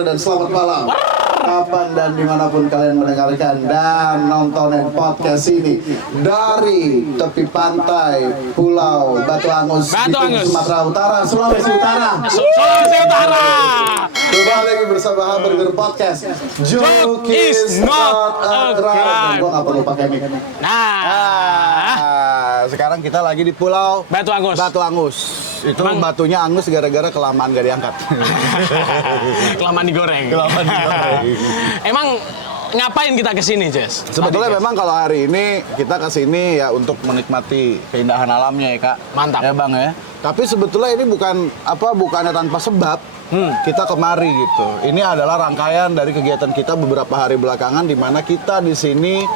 sore, dan selamat malam. Kapan dan dimanapun kalian mendengarkan dan nontonin podcast ini dari tepi pantai Pulau Batu Angus di Sumatera Utara, Sulawesi Utara. Kembali lagi bersama Hamburger Podcast. Joke is not a crime. Gua nggak perlu pakai mic. Sekarang kita lagi di Pulau Batu Angus. Batu Angus. Itu batunya angus gara-gara kelamaan gak diangkat. Kelamaan digoreng. Emang ngapain kita kesini, Jess? Sebetulnya memang kalau hari ini kita kesini ya untuk menikmati keindahan alamnya ya, Kak. Mantap. Ya, Bang ya. Tapi sebetulnya ini bukannya tanpa sebab. Kita kemari gitu. Ini adalah rangkaian dari kegiatan kita beberapa hari belakangan di mana kita di sini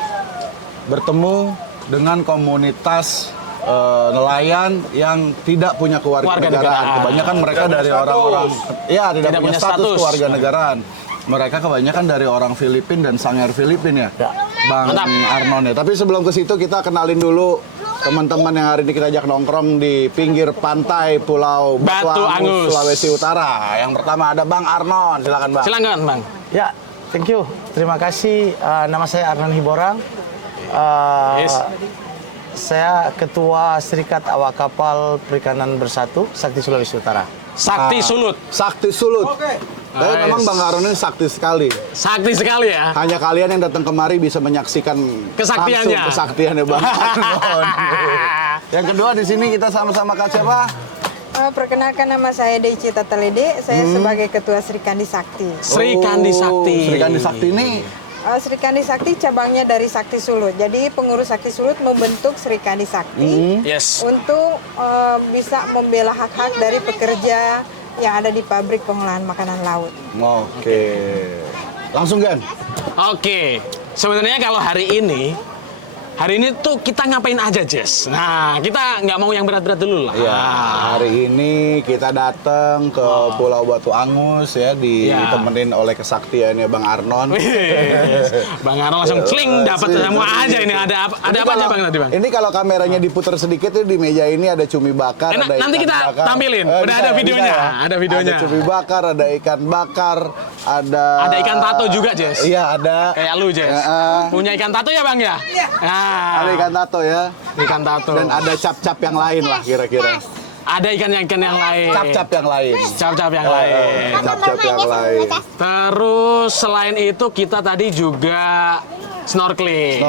bertemu dengan komunitas nelayan yang tidak punya kewarganegaraan. Kebanyakan mereka dari orang-orang tidak punya status kewarganegaraan. Mereka kebanyakan dari orang Filipin dan Sangir Filipin ya. Bang Arnon ya. Tapi sebelum ke situ kita kenalin dulu teman-teman yang hari ini kita ajak nongkrong di pinggir pantai Pulau Batu Angus, Sulawesi Utara. Yang pertama ada Bang Arnon. Silakan, Bang. Silakan, Bang. Ya, thank you. Terima kasih. Nama saya Arnon Hiborang. Saya Ketua Serikat Awak Kapal Perikanan Bersatu Sakti Sulawesi Utara. Sakti Sulut. Sakti Sulut. Oke. Tapi memang Bang Arnon ini sakti sekali. Sakti sekali ya. Hanya kalian yang datang kemari bisa menyaksikan kesaktiannya. Kesaktiannya Bang Arnon. Yang kedua di sini kita sama-sama Kak siapa? Perkenalkan, nama saya Deici Tatalede. Saya sebagai Ketua Sri Kandi Sakti. Sri Kandi Sakti. Sri Kandi Sakti ini Sri Kandi Sakti cabangnya dari Sakti Sulut. Jadi pengurus Sakti Sulut membentuk Sri Kandi Sakti untuk bisa membela hak-hak dari pekerja yang ada di pabrik pengolahan makanan laut. Oke. Langsung Gan. Oke. Sebenarnya kalau hari ini tuh kita ngapain aja, Jess? Nah, kita nggak mau yang berat-berat dulu lah. Ya, hari ini kita datang ke Pulau Batu Angus ya, ditemenin oleh kesaktiannya Bang Arnon. Bang Arnon langsung cling dapat semua aja ini. Ada apa aja Bang tadi, Bang? Ini kalau kameranya diputar sedikit di meja ini ada cumi bakar, ada nanti ikan kita bakar. tampilin. Udah ada videonya. Ada videonya. Ada cumi bakar, ada ikan bakar, ada ikan tato juga, Jess. Iya, ada. Kayak lu, Jess. Punya ikan tato ya, Bang ya? Iya. Ada ikan tato ya. Ikan tato. Dan ada cap-cap yang lain lah kira-kira. Ada ikan yang lain. Cap-cap yang lain. Cap-cap yang lain. Cap-cap yang lain. Terus selain itu kita tadi juga snorkeling.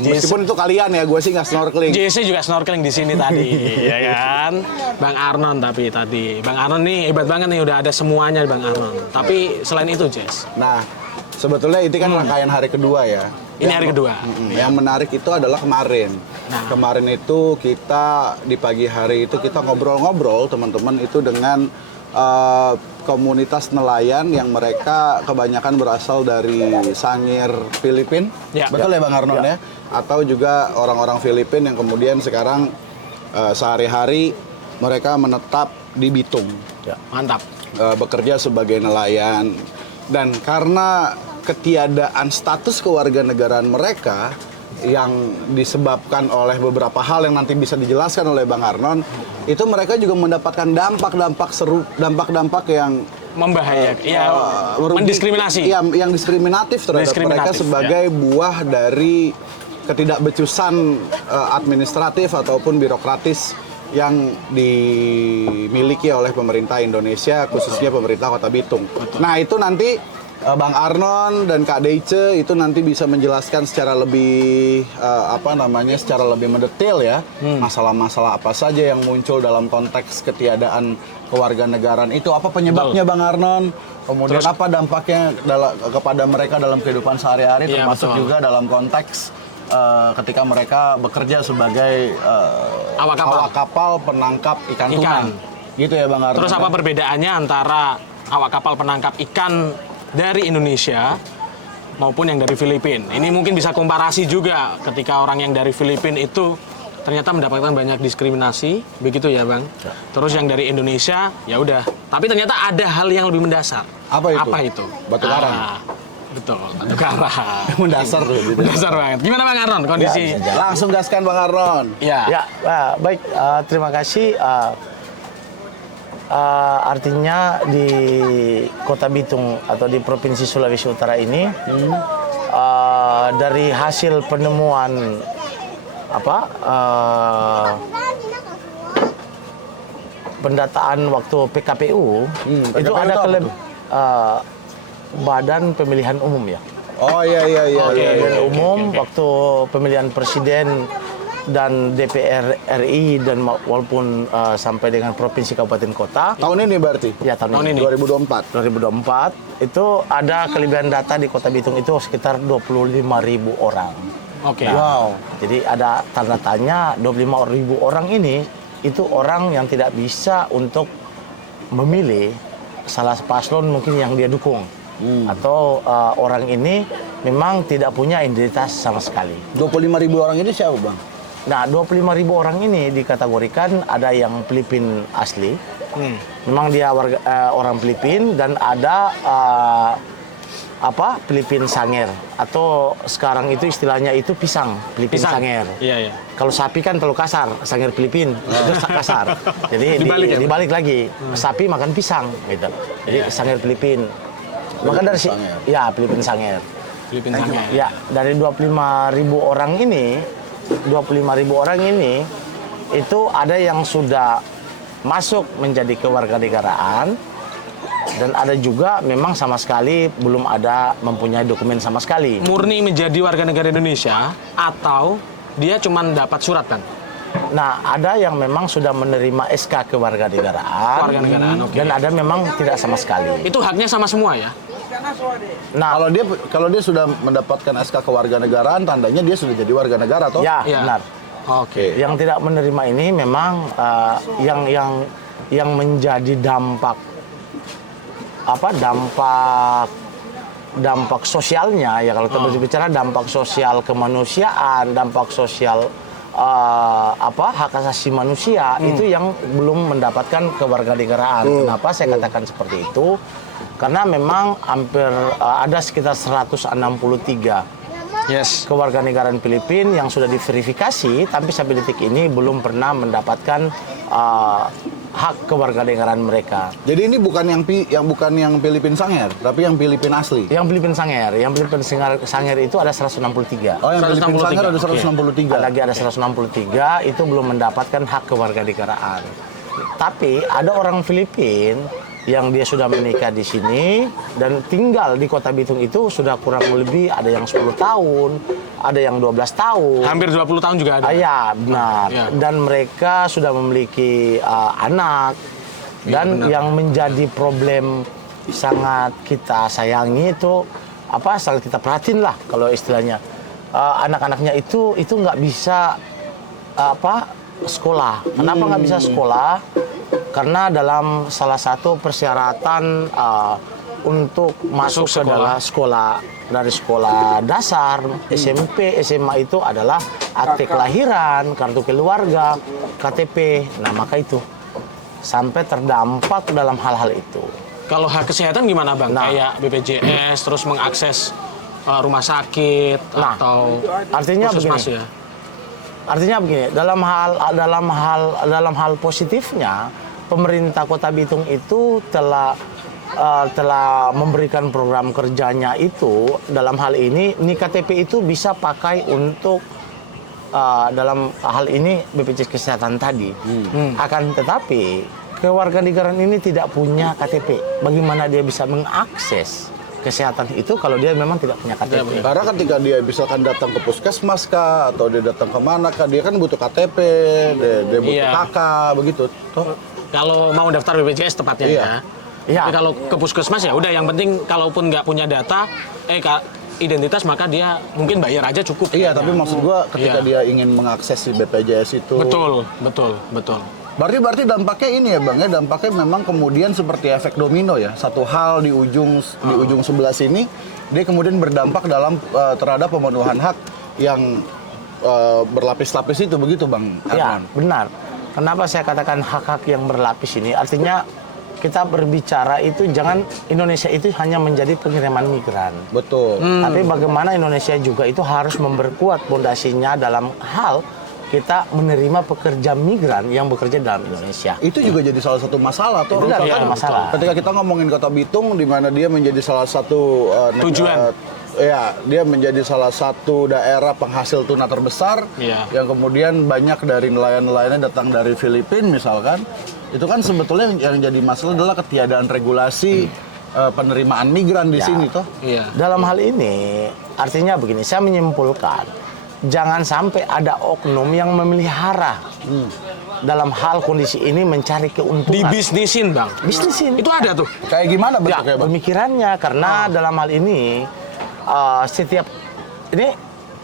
Meskipun itu kalian ya, gue sih nggak snorkeling. JC juga snorkeling di sini tadi, ya kan? Bang Arnon tapi tadi. Bang Arnon nih hebat banget nih, udah ada semuanya Bang Arnon. Tapi selain itu, Jess. Nah, sebetulnya itu kan rangkaian hari kedua ya. Ini hari kedua. Yang menarik itu adalah kemarin. Kemarin itu kita di pagi hari itu kita ngobrol-ngobrol teman-teman itu dengan komunitas nelayan yang mereka kebanyakan berasal dari Sangir Filipin. Betul ya Bang Arnon ya? Atau juga orang-orang Filipin yang kemudian sekarang sehari-hari mereka menetap di Bitung. Mantap. Bekerja sebagai nelayan. Dan karena ketiadaan status kewarganegaraan mereka yang disebabkan oleh beberapa hal yang nanti bisa dijelaskan oleh Bang Arnon, itu mereka juga mendapatkan dampak-dampak yang membahayakan, mendiskriminasi. Yang diskriminatif terhadap mereka sebagai buah dari ketidakbecusan administratif ataupun birokratis yang dimiliki oleh pemerintah Indonesia, khususnya pemerintah Kota Bitung. Nah, itu nanti Bang Arnon dan Kak Deice itu nanti bisa menjelaskan secara lebih secara lebih mendetail ya, masalah-masalah apa saja yang muncul dalam konteks ketiadaan kewarganegaraan itu, apa penyebabnya Bang Arnon, kemudian apa dampaknya kepada mereka dalam kehidupan sehari-hari, termasuk juga dalam konteks ketika mereka bekerja sebagai awak kapal penangkap ikan tuna. Gitu ya Bang Arnon. Terus apa perbedaannya antara awak kapal penangkap ikan dari Indonesia maupun yang dari Filipina? Ini mungkin bisa komparasi juga ketika orang yang dari Filipina itu ternyata mendapatkan banyak diskriminasi, begitu ya Bang. Terus yang dari Indonesia ya udah, tapi ternyata ada hal yang lebih mendasar. Apa itu? Batu karang. Betul, batu karang. Mendasar tuh. Mendasar banget. Gimana Bang Arnon kondisi? Langsung gaskan Bang Arnon. Baik, terima kasih. Artinya di Kota Bitung atau di Provinsi Sulawesi Utara ini dari hasil penemuan pendataan waktu PKPU itu ada Badan Pemilihan Umum ya. Oh iya. Pemilihan umum waktu pemilihan presiden dan DPR RI dan walaupun sampai dengan provinsi kabupaten kota. Tahun ini berarti? Ya, tahun ini. 2024 itu ada kelebihan data di Kota Bitung itu sekitar 25.000 orang. Oke. Wow. Jadi ada tanda tanya 25.000 orang ini itu orang yang tidak bisa untuk memilih salah paslon mungkin yang dia dukung. Atau orang ini memang tidak punya identitas sama sekali. 25.000 orang ini siapa, Bang? Nah, 25.000 orang ini dikategorikan ada yang Filipin asli, memang dia orang Filipin, dan ada Filipin Sanger, atau sekarang itu istilahnya itu pisang, Filipin Sanger. Iya. Kalau sapi kan terlalu kasar, Sanger Filipin itu kasar. Jadi dibalik lagi, sapi makan pisang gitu. Jadi Sanger Filipin. Maka dari Filipin Sanger. Filipin Sanger. Ya, dari 25.000 orang ini itu ada yang sudah masuk menjadi kewarganegaraan dan ada juga memang sama sekali belum ada mempunyai dokumen sama sekali. Murni menjadi warga negara Indonesia atau dia cuma dapat surat kan? Nah, ada yang memang sudah menerima SK kewarganegaraan, dan ada memang tidak sama sekali. Itu haknya sama semua ya? Nah, kalau dia sudah mendapatkan SK kewarganegaraan, tandanya dia sudah jadi warga negara, toh? Ya, Ya. benar. Oke. Yang tidak menerima ini memang yang menjadi dampak sosialnya ya, kalau kita berbicara dampak sosial kemanusiaan, dampak sosial hak asasi manusia itu yang belum mendapatkan kewarganegaraan. Kenapa saya katakan seperti itu? Karena memang hampir ada sekitar 163 kewarganegaraan Filipina yang sudah diverifikasi, tapi sampai detik ini belum pernah mendapatkan hak kewarganegaraan mereka. Jadi ini bukan yang Filipin Sanger, tapi yang Filipin asli. Yang Filipin Sanger itu ada 163. Oh, yang Filipin Sanger ada 163. Lagi ada 163 itu belum mendapatkan hak kewarganegaraan. Tapi ada orang Filipin yang dia sudah menikah di sini dan tinggal di Kota Bitung itu sudah kurang lebih ada yang 10 tahun, ada yang 12 tahun. Hampir 20 tahun juga ada. Ya, benar. Ya. Dan mereka sudah memiliki anak. Dan yang menjadi problem sangat kita sayangi itu sangat kita perhatiin lah kalau istilahnya. Anak-anaknya itu nggak bisa sekolah. Kenapa nggak bisa sekolah? Karena dalam salah satu persyaratan untuk masuk ke dalam sekolah, dari sekolah dasar, SMP, SMA itu adalah akte kelahiran, kartu keluarga, KTP. Nah, maka itu sampai terdampak dalam hal-hal itu. Kalau hak kesehatan gimana, Bang? Kayak BPJS, terus mengakses rumah sakit atau artinya begini. ya? Artinya begini, dalam hal positifnya, pemerintah Kota Bitung itu telah memberikan program kerjanya itu dalam hal ini KTP itu bisa pakai untuk dalam hal ini BPJS Kesehatan tadi. Akan tetapi kewarganegaraan ini tidak punya KTP. Bagaimana dia bisa mengakses kesehatan itu kalau dia memang tidak punya KTP? Karena ketika dia misalkan datang ke puskesmas kah, atau dia datang kemana kah, dia kan butuh KTP, dia butuh KK, begitu. Toh? Kalau mau daftar BPJS tepatnya ya. Iya. Tapi kalau ke puskesmas ya udah, yang penting kalaupun nggak punya data, identitas, maka dia mungkin bayar aja cukup. Iya, tapi maksud gua ketika dia ingin mengakses si BPJS itu. Betul. Berarti dampaknya ini ya, Bang, ya, dampaknya memang kemudian seperti efek domino ya. Satu hal di ujung sebelah sini, dia kemudian berdampak dalam terhadap pemenuhan hak yang berlapis-lapis itu, begitu, Bang Arman? Ya, benar. Kenapa saya katakan hak-hak yang berlapis ini? Artinya kita berbicara itu jangan Indonesia itu hanya menjadi pengiriman migran. Betul. Tapi bagaimana Indonesia juga itu harus memperkuat pondasinya dalam hal kita menerima pekerja migran yang bekerja dalam Indonesia. Itu juga jadi salah satu masalah tuh. Itu Misalkan jadi masalah. Ketika kita ngomongin Kota Bitung, di mana dia menjadi salah satu Tujuan. Ya, dia menjadi salah satu daerah penghasil tuna terbesar, Iya. yang kemudian banyak dari nelayan-nelayannya datang dari Filipina misalkan. Itu kan sebetulnya yang jadi masalah adalah ketiadaan regulasi penerimaan migran di Ya. sini toh. Iya. Dalam hal ini, artinya begini, saya menyimpulkan, jangan sampai ada oknum yang memelihara dalam hal kondisi ini mencari keuntungan. Dibisnisin, Bang. Bisnisin. Itu ada tuh. Kayak gimana Ya, bentuknya, Bang? pemikirannya, karena dalam hal ini, setiap, ini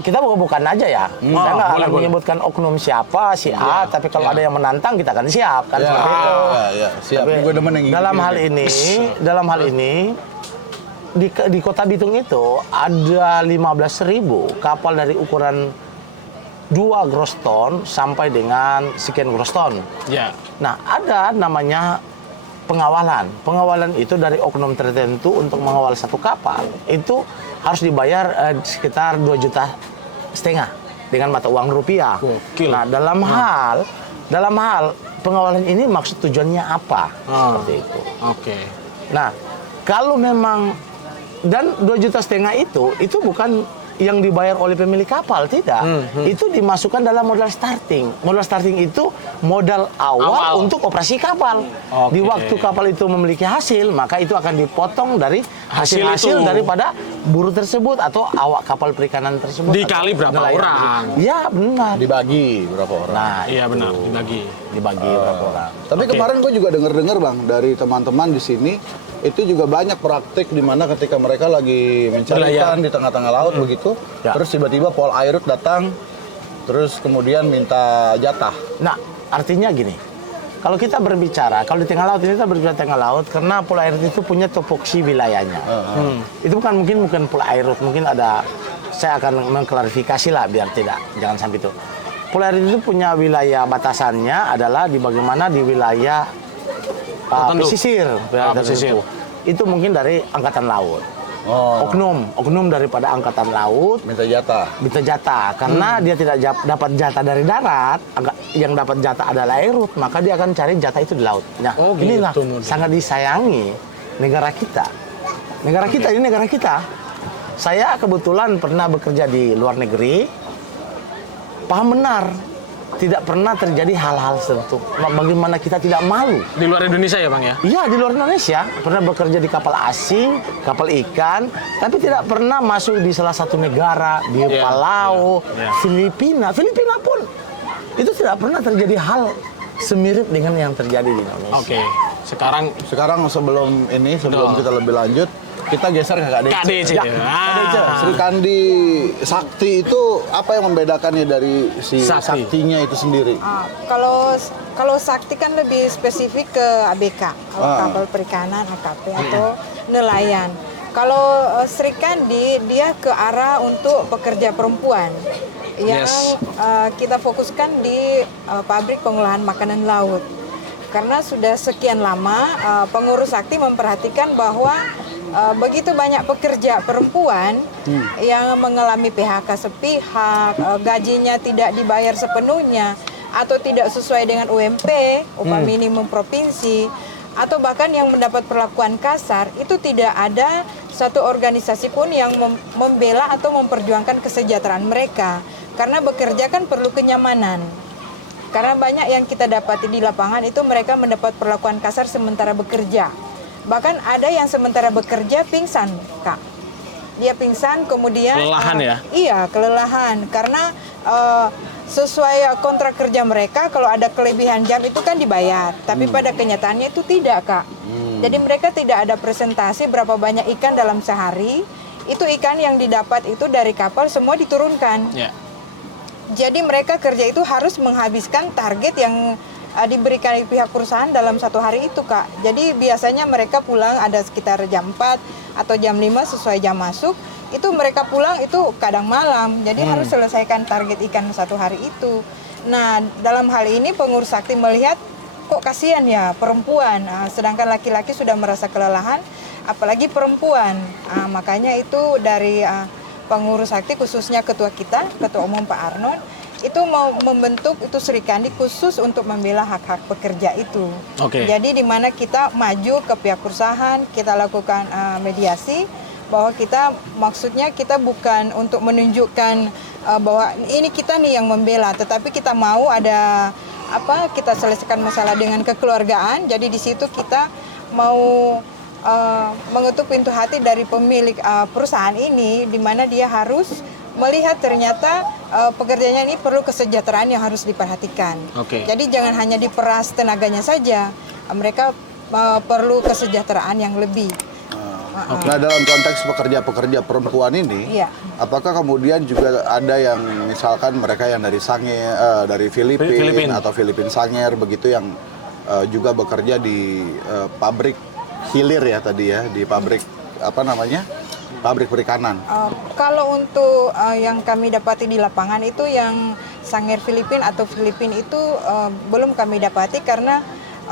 kita bukan aja ya, kita nggak boleh, akan boleh. menyebutkan oknum siapa, si A, tapi kalau ada yang menantang, kita akan siap, kan seperti itu. Ya, siap. Tapi Gue demen yang dalam hal ini di Kota Bitung itu ada 15.000 kapal dari ukuran 2 gross ton sampai dengan sekian gross ton. Ya. Nah, ada namanya pengawalan. Pengawalan itu dari oknum tertentu untuk mengawal satu kapal itu harus dibayar sekitar 2,5 juta dengan mata uang rupiah. Gokil. Nah, dalam hal pengawalan ini maksud tujuannya apa? Seperti itu. Oke. Nah, kalau memang dan 2,5 juta itu bukan yang dibayar oleh pemilik kapal, tidak. Itu dimasukkan dalam modal starting. Modal starting itu modal awal untuk operasi kapal. Oke. Di waktu kapal itu memiliki hasil, maka itu akan dipotong dari Hasil hasil itu. daripada buruh tersebut atau awak kapal perikanan tersebut. Dikali atau berapa nelayan orang? tersebut. Ya, benar. Dibagi berapa orang? Nah, Iya benar, dibagi. dibagi berapa orang. Tapi Oke. kemarin gue juga denger Bang dari teman-teman di sini itu juga banyak praktik di mana ketika mereka lagi mencari Nelayan. ikan di tengah-tengah laut begitu, Ya. terus tiba-tiba Pol Airut datang, terus kemudian minta jatah. Nah, artinya gini, kalau kita berbicara, kalau di tengah laut ini kita berbicara tengah laut, karena Pulau Airut itu punya topoksi wilayahnya. Itu bukan Pulau Airut, mungkin ada, saya akan mengklarifikasi lah biar jangan sampai itu. Pulau Airut itu punya wilayah batasannya adalah di bagaimana di wilayah Tertentu. pesisir, wilayah pesisir. tertentu. Itu mungkin dari Angkatan Laut. Oknum daripada Angkatan Laut Minta jatah. minta jatah karena dia tidak dapat jatah dari darat, yang dapat jatah adalah air laut, maka dia akan cari jatah itu di laut. Nah, Oh, gitu inilah modelnya. sangat disayangi negara kita. Negara kita ini negara kita. Saya kebetulan pernah bekerja di luar negeri, paham benar. Tidak pernah terjadi hal-hal seperti itu. Bagaimana kita tidak malu? Di luar Indonesia ya, Bang ya? Iya, di luar Indonesia pernah bekerja di kapal asing, kapal ikan, tapi tidak pernah masuk di salah satu negara di Iya, Palau, iya. Filipina pun itu tidak pernah terjadi hal semirip dengan yang terjadi di Indonesia. Oke. Sekarang Sekarang sebelum Betul. kita lebih lanjut, kita geser ke Kak Dece. Kak Dece. Ya, Kak Dece. Sri Kandi Sakti itu apa yang membedakannya dari si Sakti. Saktinya itu sendiri? Kalau sakti kan lebih spesifik ke ABK, kapal perikanan, AKP atau nelayan. Kalau Sri Kandi dia ke arah untuk pekerja perempuan yang kita fokuskan di pabrik pengolahan makanan laut. Karena sudah sekian lama pengurus sakti memperhatikan bahwa begitu banyak pekerja perempuan yang mengalami PHK sepihak, gajinya tidak dibayar sepenuhnya atau tidak sesuai dengan UMP, upah minimum provinsi, atau bahkan yang mendapat perlakuan kasar, itu tidak ada satu organisasi pun yang membela atau memperjuangkan kesejahteraan mereka. Karena bekerja kan perlu kenyamanan. Karena banyak yang kita dapati di lapangan itu mereka mendapat perlakuan kasar sementara bekerja. Bahkan ada yang sementara bekerja pingsan, Kak. Dia pingsan kemudian Kelelahan ya? Iya, kelelahan karena sesuai kontrak kerja mereka kalau ada kelebihan jam itu kan dibayar, tapi pada kenyataannya itu tidak, Kak. Jadi mereka tidak ada presentasi berapa banyak ikan dalam sehari. Itu ikan yang didapat itu dari kapal semua diturunkan. ya. Jadi mereka kerja itu harus menghabiskan target yang diberikan pihak perusahaan dalam satu hari itu, Kak. Jadi biasanya mereka pulang ada sekitar jam 4 atau jam 5 sesuai jam masuk. Itu mereka pulang itu kadang malam. Jadi harus selesaikan target ikan satu hari itu. Nah, dalam hal ini pengurus sakti melihat kok kasihan ya perempuan. Sedangkan laki-laki sudah merasa kelelahan, apalagi perempuan. Makanya itu dari pengurus sakti khususnya ketua kita, Ketua Umum Pak Arnon, itu mau membentuk itu Serikandi khusus untuk membela hak-hak pekerja itu. Jadi di mana kita maju ke pihak perusahaan, kita lakukan mediasi bahwa kita maksudnya kita bukan untuk menunjukkan bahwa ini kita nih yang membela, tetapi kita mau ada kita selesaikan masalah dengan kekeluargaan. Jadi di situ kita mau mengetuk pintu hati dari pemilik perusahaan ini, di mana dia harus melihat ternyata pekerjanya ini perlu kesejahteraan yang harus diperhatikan. Jadi jangan hanya diperas tenaganya saja, mereka perlu kesejahteraan yang lebih. Nah, dalam konteks pekerja-pekerja perempuan ini, apakah kemudian juga ada yang misalkan mereka yang dari Sangir, dari Filipina atau Filipin Sangir begitu yang juga bekerja di pabrik hilir ya tadi ya, di pabrik pabrik perikanan. Kalau untuk yang kami dapati di lapangan itu yang Sangir Filipina atau Filipin itu belum kami dapati karena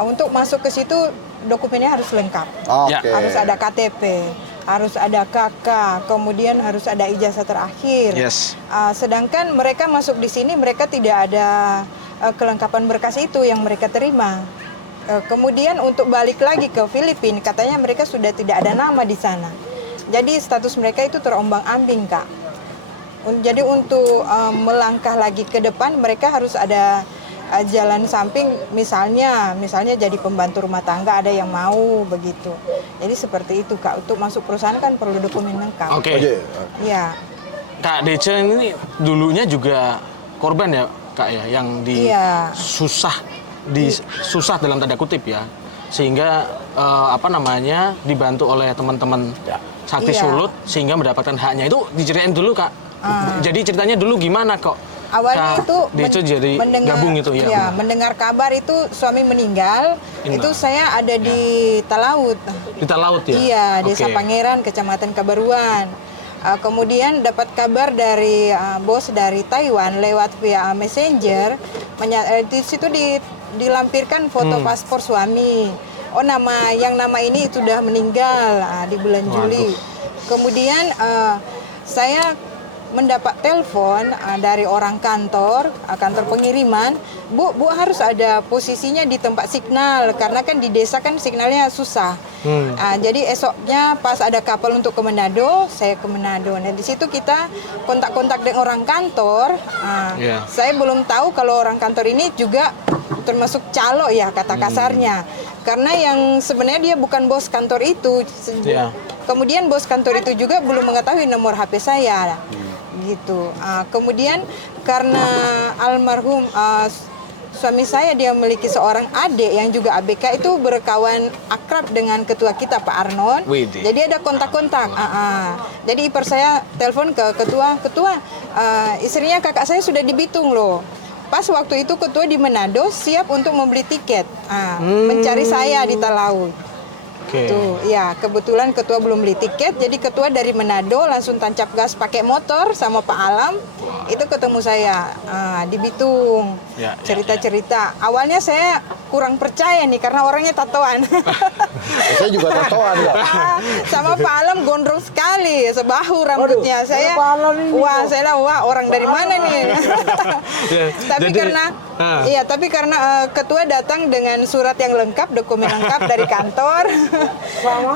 untuk masuk ke situ dokumennya harus lengkap. Harus ada KTP, harus ada KK, kemudian harus ada ijazah terakhir. Sedangkan mereka masuk di sini mereka tidak ada kelengkapan berkas itu yang mereka terima. Kemudian untuk balik lagi ke Filipina, katanya mereka sudah tidak ada nama di sana. Jadi status mereka itu terombang-ambing, Kak. Jadi untuk melangkah lagi ke depan mereka harus ada jalan samping, misalnya jadi pembantu rumah tangga, ada yang mau begitu. Jadi seperti itu, Kak. Untuk masuk perusahaan kan perlu dokumen lengkap. Iya. Kak Dece ini dulunya juga korban ya, Kak ya, yang susah dalam tanda kutip ya, sehingga dibantu oleh teman-teman Sakti Sulut sehingga mendapatkan haknya. Itu diceritain dulu, Kak. Jadi ceritanya dulu gimana kok? Awalnya itu jadi gabung itu ya. Mendengar kabar itu suami meninggal, itu saya ada di Talaut. Di Talaut ya? Iya, Desa Pangeran, Kecamatan Kabaruan. Kemudian dapat kabar dari bos dari Taiwan lewat via messenger. Di situ dilampirkan foto paspor suami. Nama ini sudah meninggal di bulan Juli. Kemudian saya mendapat telepon dari orang kantor pengiriman, Bu harus ada posisinya di tempat signal karena kan di desa kan signalnya susah. Jadi esoknya pas ada kapal untuk ke Manado, saya ke Manado. Nah di situ kita kontak-kontak dengan orang kantor. Saya belum tahu kalau orang kantor ini juga termasuk calo ya kata kasarnya, karena yang sebenarnya dia bukan bos kantor itu. Kemudian bos kantor itu juga belum mengetahui nomor HP saya. Gitu. Kemudian karena almarhum suami saya dia memiliki seorang adik yang juga ABK itu berkawan akrab dengan ketua kita Pak Arnon. Jadi ada kontak-kontak. Jadi ipar saya telepon ke ketua, istrinya kakak saya sudah di Bitung loh. Pas waktu itu ketua di Manado siap untuk membeli tiket, mencari saya di Talaut. Tuh, ya kebetulan ketua belum beli tiket, jadi ketua dari Manado langsung tancap gas pakai motor sama Pak Alam, itu ketemu saya di Bitung, cerita-cerita. Awalnya saya kurang percaya nih karena orangnya tatoan. Saya juga tatoan ya. Sama Pak Alam gondrong sekali, sebahu rambutnya. Saya orang dari mana nih? Tapi karena ketua datang dengan surat yang lengkap, dokumen lengkap dari kantor.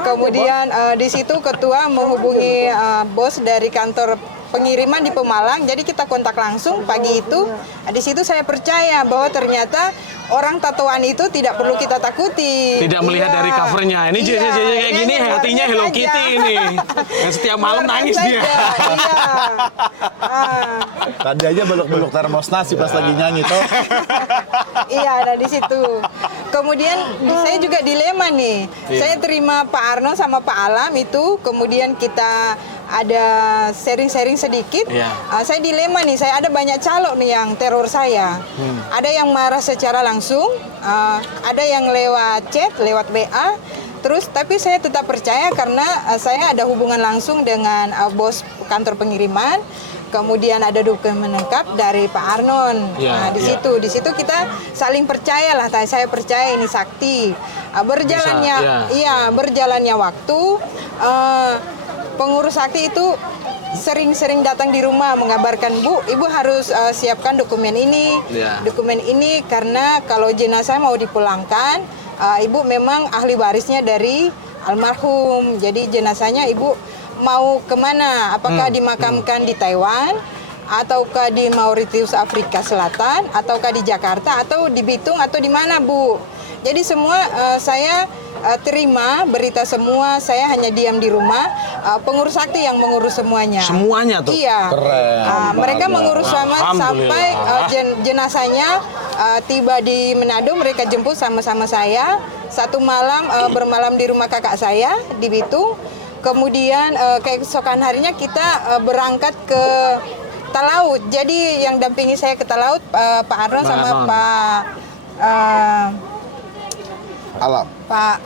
Kemudian di situ ketua menghubungi bos dari kantor pengiriman di Pemalang, jadi kita kontak langsung pagi itu. Di situ saya percaya bahwa ternyata orang tatoan itu tidak perlu kita takuti. Tidak melihat dari covernya. Ini kayak gini, hatinya Hello Kitty ini. Yang setiap malam nangis dia. Tadi aja beluk-beluk termos nasi pas lagi nyanyi toh. Iya, ada di situ. Kemudian saya juga dilema nih. Saya terima Pak Arno sama Pak Alam itu, kemudian kita ada sharing-sharing sedikit. Saya dilema nih, saya ada banyak calo nih yang teror saya. Ada yang marah secara langsung, ada yang lewat chat, lewat WA. Terus tapi saya tetap percaya karena saya ada hubungan langsung dengan bos kantor pengiriman. Kemudian ada dokumen lengkap dari Pak Arnon. Di situ kita saling percaya lah. Saya percaya ini sakti. Berjalannya waktu. pengurus sakti itu sering-sering datang di rumah mengabarkan, Bu, Ibu harus siapkan dokumen ini, dokumen ini, karena kalau jenazah mau dipulangkan, Ibu memang ahli warisnya dari almarhum. Jadi jenazahnya Ibu mau kemana? Apakah dimakamkan di Taiwan, ataukah di Mauritius Afrika Selatan, ataukah di Jakarta, atau di Bitung, atau di mana, Bu? Jadi semua saya terima berita semua, saya hanya diam di rumah. Pengurus sakti yang mengurus semuanya. Semuanya tuh? Iya. Keren. Mereka mengurus sampai jenazahnya tiba di Manado, mereka jemput sama-sama saya. Satu malam bermalam di rumah kakak saya di Bitung. Kemudian keesokan harinya kita berangkat ke Talaut. Jadi yang dampingi saya ke Talaut Pak Arno sama Pak Alam. Pak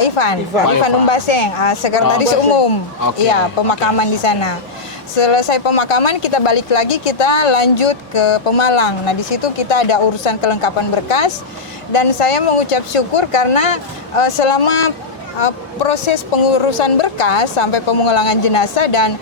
Ivan Umbaseng, sekretaris umum. Iya, pemakaman di sana. Selesai pemakaman kita balik lagi, kita lanjut ke Pemalang. Nah, di situ kita ada urusan kelengkapan berkas, dan saya mengucap syukur karena selama proses pengurusan berkas sampai pemulangan jenazah dan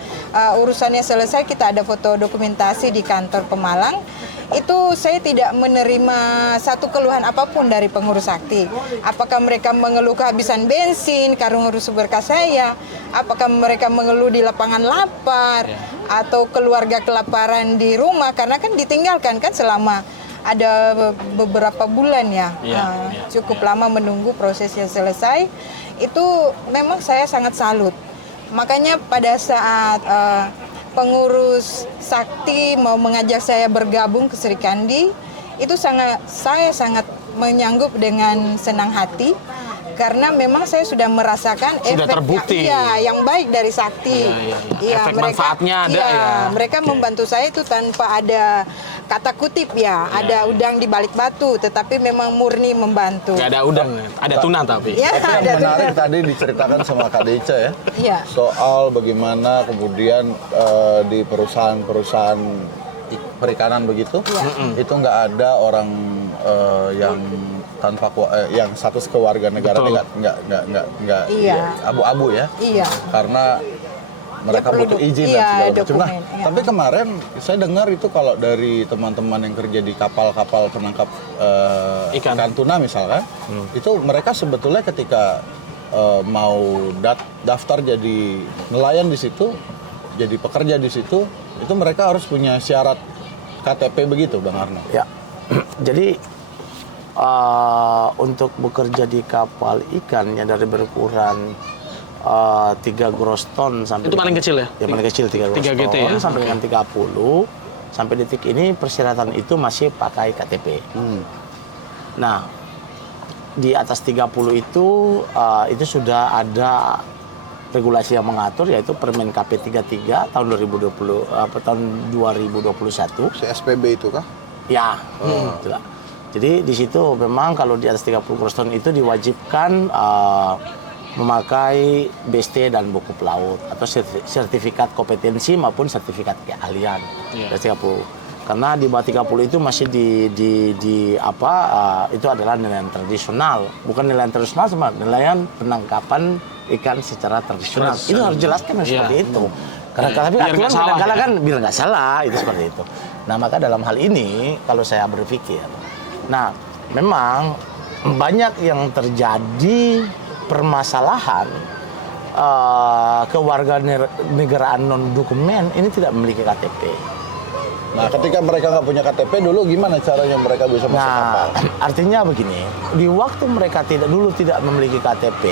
urusannya selesai, kita ada foto dokumentasi di kantor Pemalang. Itu saya tidak menerima satu keluhan apapun dari pengurus sakti. Apakah mereka mengeluh kehabisan bensin karena ngurus berkas saya, apakah mereka mengeluh di lapangan lapar, atau keluarga kelaparan di rumah karena kan ditinggalkan kan selama ada beberapa bulan ya, cukup lama menunggu prosesnya selesai. Itu memang saya sangat salut. Makanya pada saat pengurus sakti mau mengajak saya bergabung ke Sri Kandi, itu saya sangat menyanggup dengan senang hati, karena memang saya sudah merasakan efek yang baik dari sakti. Efek manfaatnya ada mereka membantu saya itu tanpa ada kata kutip ada udang di balik batu, tetapi memang murni membantu. Nggak ada udang, ada tuna tapi. Tapi yang menarik tadi diceritakan sama Kak Deca soal bagaimana kemudian di perusahaan-perusahaan perikanan begitu, itu nggak ada orang yang tanpa yang status kewarganegaraan nggak abu-abu ya, karena mereka butuh izin dan segala macam. Nah, tapi kemarin saya dengar itu kalau dari teman-teman yang kerja di kapal-kapal penangkap ikan tuna misalkan, itu mereka sebetulnya ketika mau daftar jadi nelayan di situ, jadi pekerja di situ, itu mereka harus punya syarat KTP begitu, Bang Arno. Ya, jadi untuk bekerja di kapal ikan yang dari berukuran 3 gross ton sampai itu paling kecil ya? Ya paling kecil 3 gross 3 GT ton ya? Sampai dengan 30. Sampai detik ini persyaratan itu masih pakai KTP. Nah, di atas 30 itu sudah ada regulasi yang mengatur, yaitu Permen KP 33 tahun 2021. CSPB itu kah? Ya, itulah. Jadi di situ memang kalau di atas 30 gross ton itu diwajibkan memakai BST dan buku pelaut atau sertifikat kompetensi maupun sertifikat keahlian. Dari 30. Karena di bawah 30 itu masih itu adalah nelayan tradisional, bukan nelayan tradisional, sama nelayan penangkapan ikan secara tradisional. Itu harus jelaskan seperti itu. Karena tapi aturan kadang-kadang kan biar nggak salah, itu seperti itu. Nah, maka dalam hal ini kalau saya berpikir, nah memang banyak yang terjadi permasalahan kewarganegaraan non dokumen ini tidak memiliki KTP. Nah, ketika mereka nggak punya KTP dulu, gimana caranya mereka bisa masuk kapal? Artinya begini, di waktu mereka tidak memiliki KTP,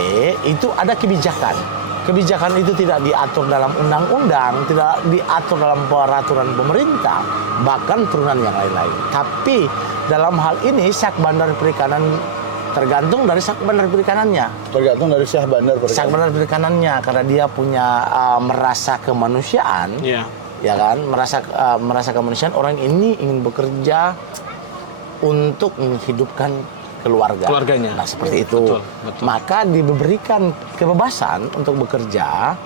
itu ada kebijakan. Kebijakan itu tidak diatur dalam undang-undang, tidak diatur dalam peraturan pemerintah, bahkan turunan yang lain-lain. Tapi dalam hal ini Syah Bandar Perikanan tergantung dari Syah Bandar Perikanannya. Tergantung dari Syah Bandar Perikanan. Syah Bandar Perikanannya, karena dia punya merasa kemanusiaan. Ya kan, merasa kemanusiaan, orang ini ingin bekerja untuk menghidupkan keluarganya. Nah, seperti itu. Betul. Maka diberikan kebebasan untuk bekerja,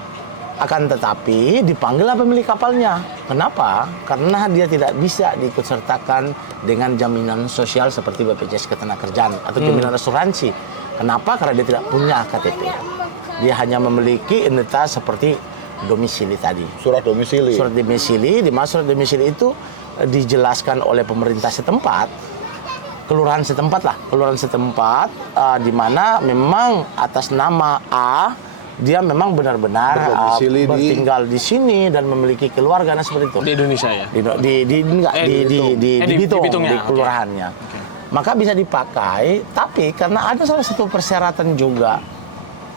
akan tetapi dipanggillah pemilik kapalnya. Kenapa? Karena dia tidak bisa diikutsertakan dengan jaminan sosial seperti BPJS Ketenagakerjaan atau jaminan asuransi. Kenapa? Karena dia tidak punya KTP. Dia hanya memiliki identitas seperti domisili tadi. Surat domisili. Surat domisili, di mana surat domisili itu dijelaskan oleh pemerintah setempat, kelurahan setempat, di mana memang atas nama A dia memang benar-benar bertinggal di sini dan memiliki keluarga seperti itu. Di Indonesia ya? Di Bitung, ya? di kelurahannya. Okay. Maka bisa dipakai, tapi karena ada salah satu persyaratan juga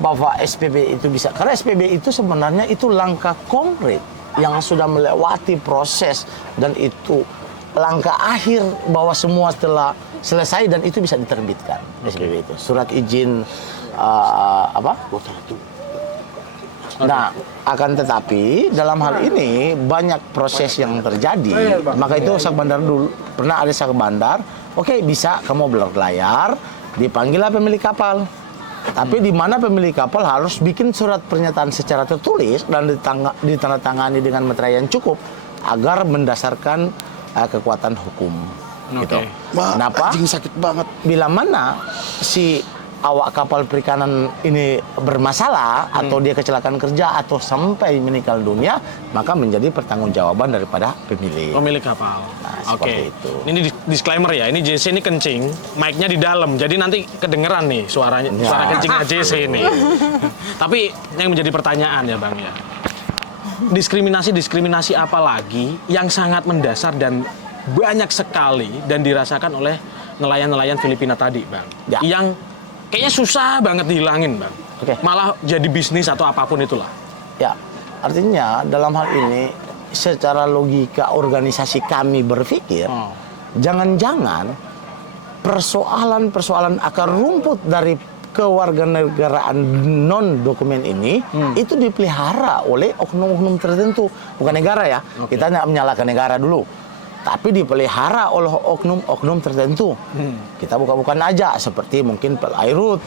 bahwa SPB itu bisa, karena SPB itu sebenarnya itu langkah konkret yang sudah melewati proses dan itu langkah akhir bahwa semua telah selesai dan itu bisa diterbitkan. SPB itu surat izin Nah, akan tetapi dalam hal ini banyak proses yang terjadi. Maka itu sak bandar dulu pernah ada sak bandar, oke, bisa kamu berlayar, dipanggillah pemilik kapal. Tapi di mana pemilik kapal harus bikin surat pernyataan secara tertulis dan ditandatangani dengan materai yang cukup agar mendasarkan kekuatan hukum. Gitu. Kenapa? Anjing sakit banget. Bila mana si awak kapal perikanan ini bermasalah atau dia kecelakaan kerja atau sampai meninggal dunia, maka menjadi pertanggungjawaban daripada pemilik kapal. Nah, seperti itu. Ini disclaimer ya, ini JC ini kencing, mic-nya di dalam, jadi nanti kedengeran nih suaranya, suara kencingnya JC ini. Tapi yang menjadi pertanyaan ya Bang ya, diskriminasi apa lagi yang sangat mendasar dan banyak sekali dan dirasakan oleh nelayan-nelayan Filipina tadi Bang, yang kayaknya susah banget dihilangin Bang. Malah jadi bisnis atau apapun itulah. Ya, artinya dalam hal ini secara logika organisasi kami berpikir, jangan-jangan persoalan akar rumput dari kewarganegaraan non dokumen ini itu dipelihara oleh oknum-oknum tertentu, bukan negara ya. Kita tidak menyalahkan negara dulu, tapi dipelihara oleh oknum-oknum tertentu. Kita buka-bukan aja, seperti mungkin Pelairut,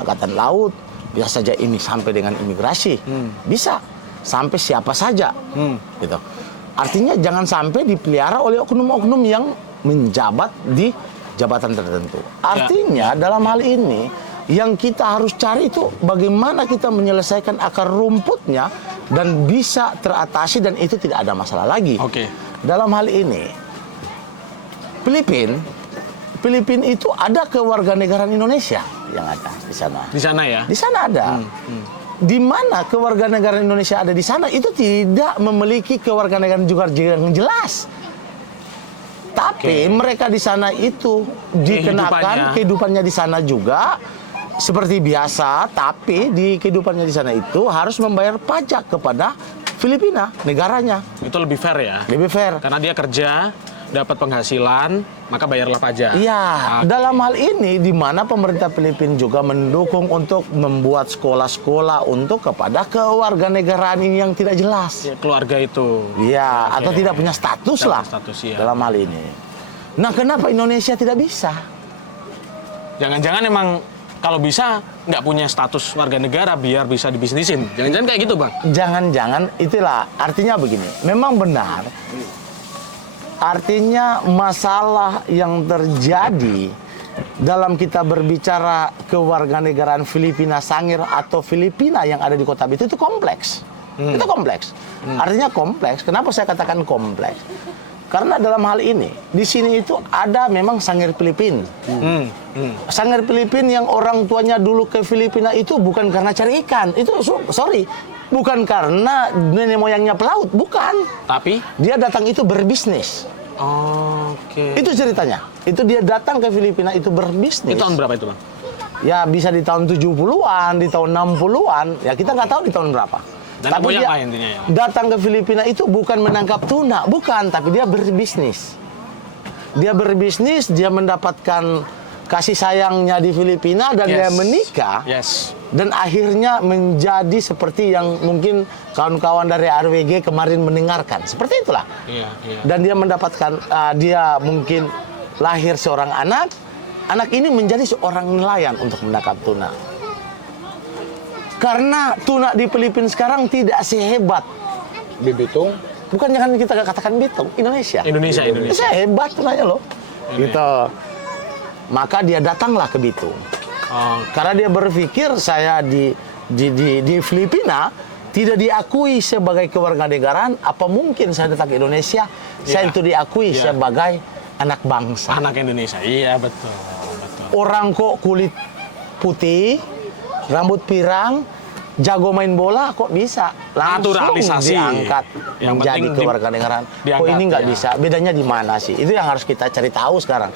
Angkatan Laut, bisa saja ini sampai dengan imigrasi, bisa sampai siapa saja, gitu. Artinya jangan sampai dipelihara oleh oknum-oknum yang menjabat di jabatan tertentu. Artinya dalam hal ini yang kita harus cari itu bagaimana kita menyelesaikan akar rumputnya dan bisa teratasi dan itu tidak ada masalah lagi. Dalam hal ini, Filipina itu ada kewarganegaraan Indonesia yang ada di sana. Di sana ya? Di sana ada. Di mana kewarganegaraan Indonesia ada di sana itu tidak memiliki kewarganegaraan juga yang jelas. Tapi mereka di sana itu dikenakan kehidupannya di sana juga seperti biasa, tapi di kehidupannya di sana itu harus membayar pajak kepada Filipina, negaranya. Itu lebih fair ya? Lebih fair. Karena dia kerja, dapat penghasilan, maka bayarlah pajak. Iya, dalam hal ini di mana pemerintah Filipina juga mendukung untuk membuat sekolah-sekolah untuk kepada kewarganegaraan ini yang tidak jelas. Ya, keluarga itu. Iya, atau tidak punya status lah dalam hal ini. Nah, kenapa Indonesia tidak bisa? Jangan-jangan emang kalau bisa nggak punya status warga negara biar bisa dibisnisin. Jangan-jangan kayak gitu, Bang? Jangan-jangan, itulah artinya begini. Memang benar. Artinya masalah yang terjadi dalam kita berbicara kewarganegaraan Filipina Sangir atau Filipina yang ada di Kota Bitung itu kompleks. Itu kompleks. Artinya kompleks. Kenapa saya katakan kompleks? Karena dalam hal ini, di sini itu ada memang Sangir Filipina. Sangir Filipina yang orang tuanya dulu ke Filipina itu bukan karena cari ikan. Itu, bukan karena nenek moyangnya pelaut, bukan. Tapi? Dia datang itu berbisnis. Itu ceritanya. Itu dia datang ke Filipina itu berbisnis. Itu tahun berapa itu, Bang? Ya bisa di tahun 70-an, di tahun 60-an. Ya kita nggak tahu di tahun berapa. Dan tapi dia datang ke Filipina itu bukan menangkap tuna, bukan, tapi dia berbisnis. Dia berbisnis, dia mendapatkan kasih sayangnya di Filipina dan dia menikah. Dan akhirnya menjadi seperti yang mungkin kawan-kawan dari RWG kemarin mendengarkan. Seperti itulah. Dan dia mendapatkan, dia mungkin lahir seorang anak. Anak ini menjadi seorang nelayan untuk menangkap tuna. Karena tuna di Filipina sekarang tidak sehebat di Bitung. Bukan, jangan kita katakan Bitung, Indonesia. Indonesia. Sehebat tunanya loh. Gitu. Maka dia datanglah ke Bitung. Karena dia berpikir saya di Filipina tidak diakui sebagai kewarganegaraan, apa mungkin saya datang ke Indonesia, saya itu diakui sebagai anak bangsa. Anak Indonesia, iya betul. Orang kok kulit putih, rambut pirang, jago main bola kok bisa langsung Naturalisasi. diangkat Yang menjadi penting kewarganegaraan. Kok diangkat, ini nggak ya. bisa? Bedanya di mana sih? Itu yang harus kita cari tahu sekarang.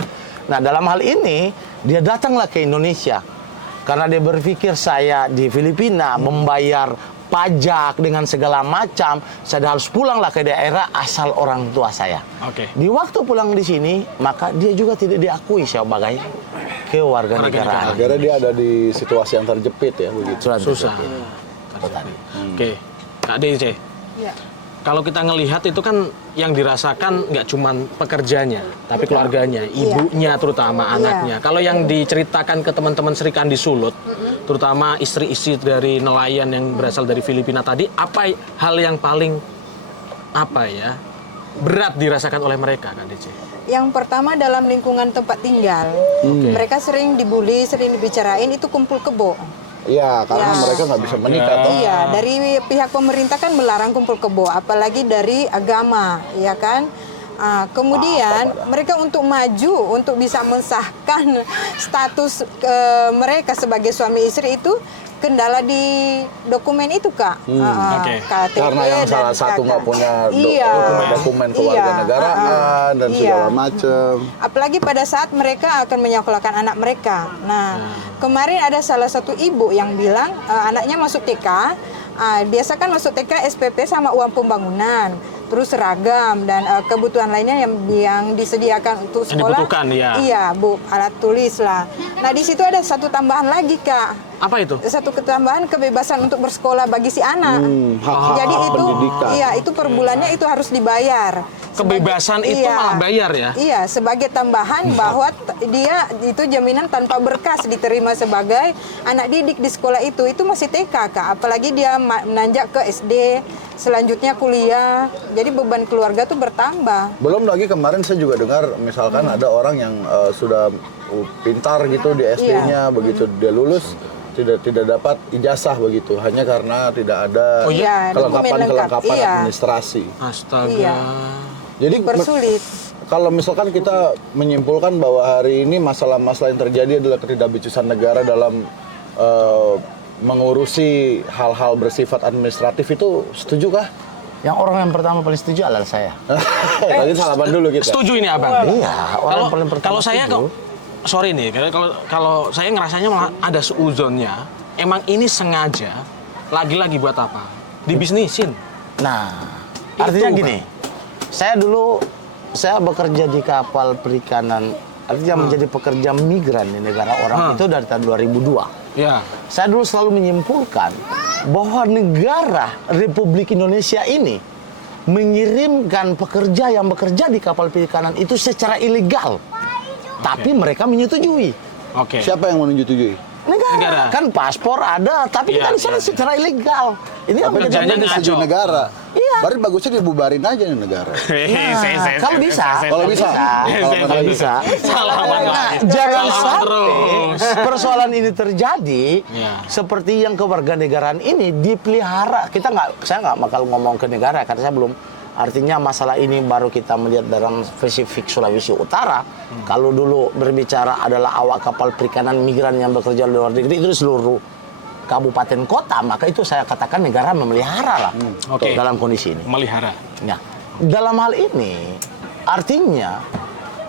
Nah, dalam hal ini dia datanglah ke Indonesia karena dia berpikir saya di Filipina membayar pajak dengan segala macam, saya harus pulanglah ke daerah asal orang tua saya. Oke. Di waktu pulang di sini, maka dia juga tidak diakui sebagai kewarganegaraan. Akhirnya dia ada di situasi yang terjepit ya begitu. Susah. Oke, Kak DC. Ya. Kalau kita ngelihat itu kan yang dirasakan nggak cuman pekerjanya, tapi keluarganya, ibunya terutama anaknya. Kalau yang diceritakan ke teman-teman Sri Kandi Sulut, terutama istri-istri dari nelayan yang berasal dari Filipina tadi, apa hal yang paling berat dirasakan oleh mereka, Kak DC? Yang pertama dalam lingkungan tempat tinggal, mereka sering dibully, sering dibicarain itu kumpul kebo. Iya, karena mereka nggak bisa menikah. Toh. Iya, dari pihak pemerintah kan melarang kumpul kebo, apalagi dari agama, ya kan. Kemudian mereka untuk maju, untuk bisa mensahkan status mereka sebagai suami istri itu kendala di dokumen itu, Kak. KTP Karena yang salah satu nggak punya dokumen kewarganegaraan dan segala macam. Apalagi pada saat mereka akan menyekolahkan anak mereka. Nah, kemarin ada salah satu ibu yang bilang anaknya masuk TK. Biasa kan masuk TK SPP sama uang pembangunan, terus seragam dan kebutuhan lainnya yang disediakan untuk sekolah. Yang dibutuhkan, ya. Iya, Bu, alat tulis lah. Nah, di situ ada satu tambahan lagi, Kak. Apa itu? Satu ketambahan kebebasan untuk bersekolah bagi si anak. Jadi itu, pendidikan. itu per bulannya itu harus dibayar. Kebebasan itu malah bayar ya? Iya, sebagai tambahan bahwa dia itu jaminan tanpa berkas diterima sebagai anak didik di sekolah itu masih TK, Kak. Apalagi dia menanjak ke SD, selanjutnya kuliah. Jadi beban keluarga tuh bertambah. Belum lagi kemarin saya juga dengar misalkan ada orang yang sudah pintar gitu di SD-nya, begitu dia lulus tidak dapat ijazah begitu hanya karena tidak ada kelengkapan administrasi. Astaga. Iya. Jadi Bersulit. kalau misalkan kita menyimpulkan bahwa hari ini masalah-masalah yang terjadi adalah ketidakbecusan negara dalam mengurusi hal-hal bersifat administratif, itu setuju kah? Yang orang yang pertama paling setuju adalah saya. Tadi salaman dulu kita. Setuju ini abang? Iya, orang paling pertama Kalau saya setuju. sorry nih, kalau saya ngerasanya malah ada seuzonnya. Emang ini sengaja, lagi-lagi buat apa? Dibisnisin. Nah, artinya gini, saya bekerja di kapal perikanan, artinya menjadi pekerja migran di negara orang itu dari tahun 2002. Ya. Saya dulu selalu menyimpulkan bahwa negara Republik Indonesia ini mengirimkan pekerja yang bekerja di kapal perikanan itu secara ilegal. Tapi mereka menyetujui. Oke. Siapa yang menyetujui? Negara. Kan paspor ada, tapi kan secara ilegal. Ini Tapi kerjanya kan ngaco. disetujui negara. Iya. Berarti bagusnya dibubarin aja nih negara. Nah, kalau bisa. Kalau bisa. Kalau bisa. Salaman Nah, lagi. jangan Salaman sampai terus. persoalan ini terjadi seperti yang kewarganegaraan ini dipelihara. Saya nggak bakal ngomong ke negara karena saya belum. Artinya masalah ini baru kita melihat dalam spesifik Sulawesi Utara. Kalau dulu berbicara adalah awak kapal perikanan migran yang bekerja di luar negeri itu seluruh kabupaten kota, maka itu saya katakan negara memelihara lah dalam kondisi ini. Melihara. Ya. Dalam hal ini, artinya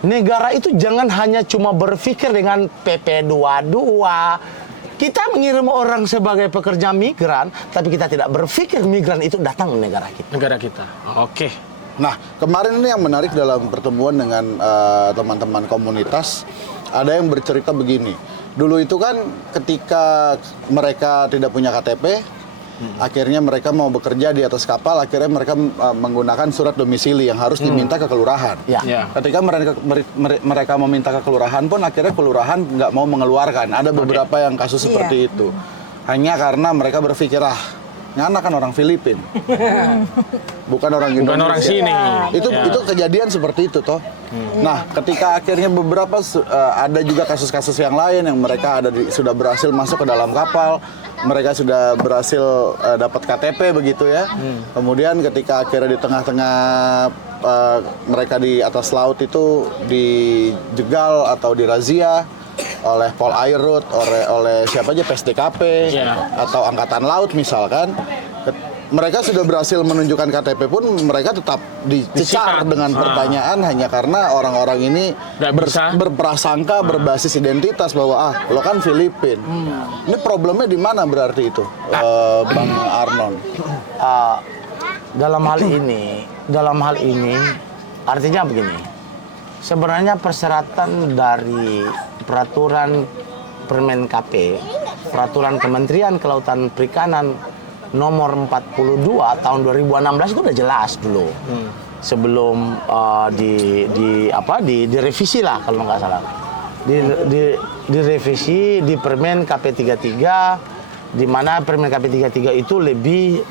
negara itu jangan hanya cuma berpikir dengan PP 22. Kita mengirim orang sebagai pekerja migran, tapi kita tidak berpikir migran itu datang ke negara kita. Negara kita. Oke. Nah, kemarin ini yang menarik dalam pertemuan dengan teman-teman komunitas, ada yang bercerita begini. Dulu itu kan ketika mereka tidak punya KTP, akhirnya mereka mau bekerja di atas kapal, akhirnya mereka menggunakan surat domisili yang harus diminta ke kelurahan. Ya. Ketika mereka meminta ke kelurahan pun, akhirnya kelurahan nggak mau mengeluarkan. Ada beberapa yang kasus seperti itu. Hanya karena mereka berpikir, Ngana kan orang Filipina. Bukan orang Indonesia. Bukan orang sini. Itu kejadian seperti itu toh. Nah, ketika akhirnya beberapa ada juga kasus-kasus yang lain yang mereka sudah berhasil masuk ke dalam kapal, mereka sudah berhasil dapat KTP begitu ya. Kemudian ketika akhirnya di tengah-tengah mereka di atas laut itu dijegal atau dirazia oleh Pol Airut, oleh siapa aja, PSDKP atau Angkatan Laut misalkan, mereka sudah berhasil menunjukkan KTP pun mereka tetap dicecar dengan pertanyaan hanya karena orang-orang ini berprasangka berbasis identitas bahwa lo kan Filipin. Ini problemnya di mana berarti itu, Bang Arnon? Dalam hal ini artinya begini. Sebenarnya persyaratan dari peraturan Permen-KP, peraturan Kementerian Kelautan Perikanan nomor 42 tahun 2016 itu udah jelas dulu. Sebelum direvisi lah kalau nggak salah. Direvisi di Permen KP 33, di mana Permen KP 33 itu lebih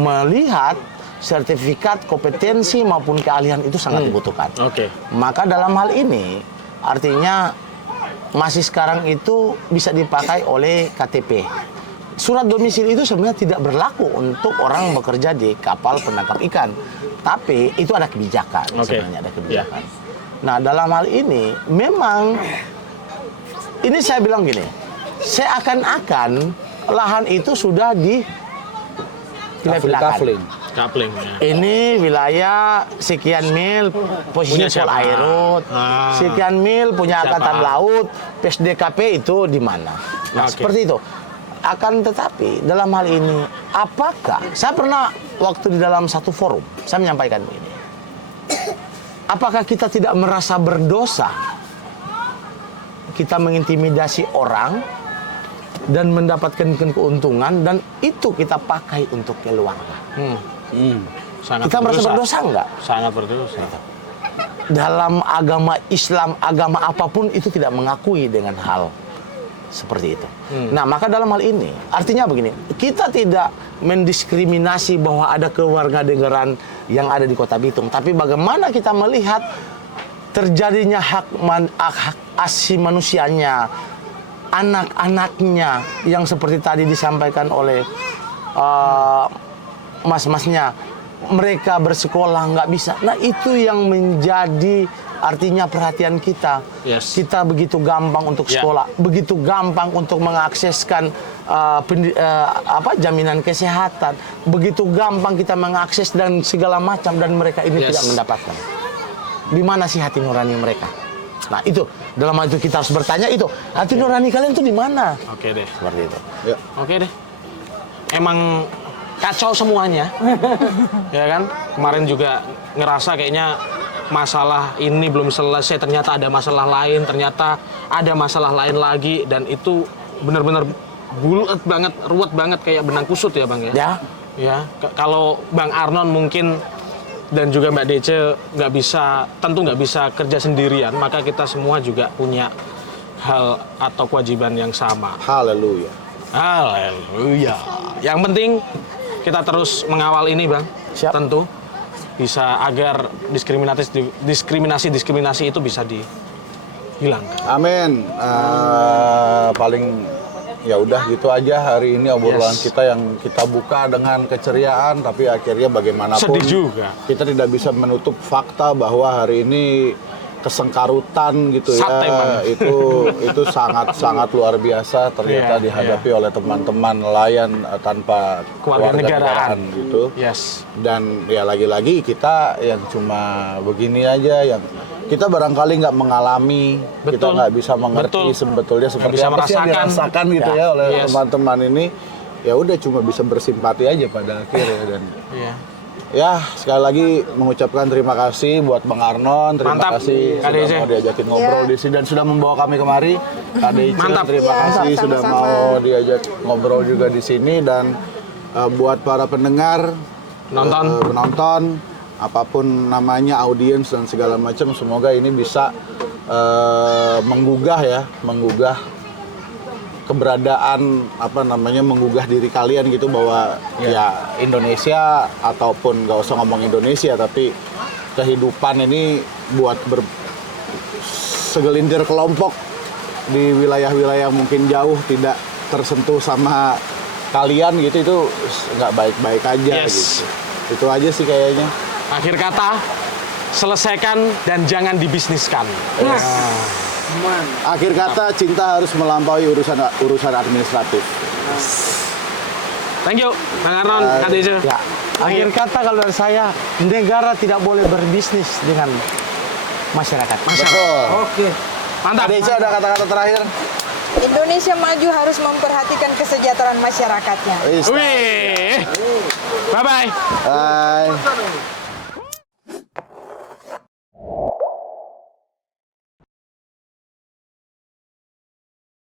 melihat sertifikat kompetensi maupun keahlian itu sangat dibutuhkan. Maka dalam hal ini artinya masih sekarang itu bisa dipakai oleh KTP. Surat domisili itu sebenarnya tidak berlaku untuk orang bekerja di kapal penangkap ikan. Tapi itu ada kebijakan, sebenarnya ada kebijakan. Nah, dalam hal ini memang ini saya bilang gini, seakan-akan lahan itu sudah di Kapling. Ini wilayah sekian mil posisi Pol Airut, sekian mil punya Angkatan Laut, PSDKP itu di mana? Nah, seperti itu. Akan tetapi dalam hal ini, apakah saya pernah waktu di dalam satu forum saya menyampaikan begini, apakah kita tidak merasa berdosa kita mengintimidasi orang dan mendapatkan keuntungan dan itu kita pakai untuk keluarga? Kita merasa berdosa enggak? Sangat berdosa. Dalam agama Islam, agama apapun itu tidak mengakui dengan hal seperti itu. Nah, maka dalam hal ini artinya begini, kita tidak mendiskriminasi bahwa ada kewarganegaraan yang ada di Kota Bitung, tapi bagaimana kita melihat terjadinya hak asasi manusianya, anak-anaknya yang seperti tadi disampaikan oleh mas-masnya, mereka bersekolah nggak bisa. Nah, itu yang menjadi artinya perhatian kita. Kita begitu gampang untuk sekolah, begitu gampang untuk mengakseskan jaminan kesehatan, begitu gampang kita mengakses dan segala macam, dan mereka ini tidak mendapatkan. Di mana sih hati nurani mereka? Nah, itu dalam hal itu kita harus bertanya, itu hati nurani kalian itu di mana? Oke deh. Seperti itu. Oke deh. Emang kacau semuanya. Ya kan? Kemarin juga ngerasa kayaknya masalah ini belum selesai, ternyata ada masalah lain, ternyata ada masalah lain lagi, dan itu benar-benar bulat banget, ruwet banget kayak benang kusut ya, Bang ya. Ya. Kalau Bang Arnon mungkin dan juga Mbak Dece tentu nggak bisa kerja sendirian, maka kita semua juga punya hal atau kewajiban yang sama. Haleluya. Yang penting kita terus mengawal ini, Bang. Tentu bisa agar diskriminasi itu bisa dihilangkan. Amin. Paling ya udah gitu aja hari ini obrolan kita yang kita buka dengan keceriaan, tapi akhirnya bagaimanapun sedih juga. Kita tidak bisa menutup fakta bahwa hari ini kesengkarutan gitu ya, itu sangat luar biasa ternyata dihadapi oleh teman-teman nelayan tanpa kewarganegaraan gitu. Dan ya lagi-lagi kita yang cuma begini aja, yang kita barangkali nggak mengalami, kita nggak bisa mengerti sebetulnya seperti apa sih yang dirasakan gitu ya oleh teman-teman ini. Ya udah cuma bisa bersimpati aja pada akhirnya. Dan ya, sekali lagi mengucapkan terima kasih buat Bang Arnon, terima kasih sudah mau diajakin ngobrol di sini dan sudah membawa kami kemari. Kak Dece, terima kasih sudah mau diajak ngobrol juga di sini, dan buat para pendengar, penonton, apapun namanya, audiens dan segala macam, semoga ini bisa menggugah keberadaan menggugah diri kalian gitu bahwa ya Indonesia ataupun nggak usah ngomong Indonesia tapi kehidupan ini buat segelintir kelompok di wilayah-wilayah mungkin jauh tidak tersentuh sama kalian gitu itu nggak baik-baik aja gitu. Itu aja sih kayaknya. Akhir kata, selesaikan dan jangan dibisniskan. Akhir kata, cinta harus melampaui urusan administratif. Thank you, Bang Arnon, Kak Dejo. Ya. Akhir kata kalau dari saya, negara tidak boleh berbisnis dengan masyarakat. Oke. Mantap. Kak Dejo ada kata-kata terakhir? Indonesia maju harus memperhatikan kesejahteraan masyarakatnya. Wih. Bye-bye. Bye.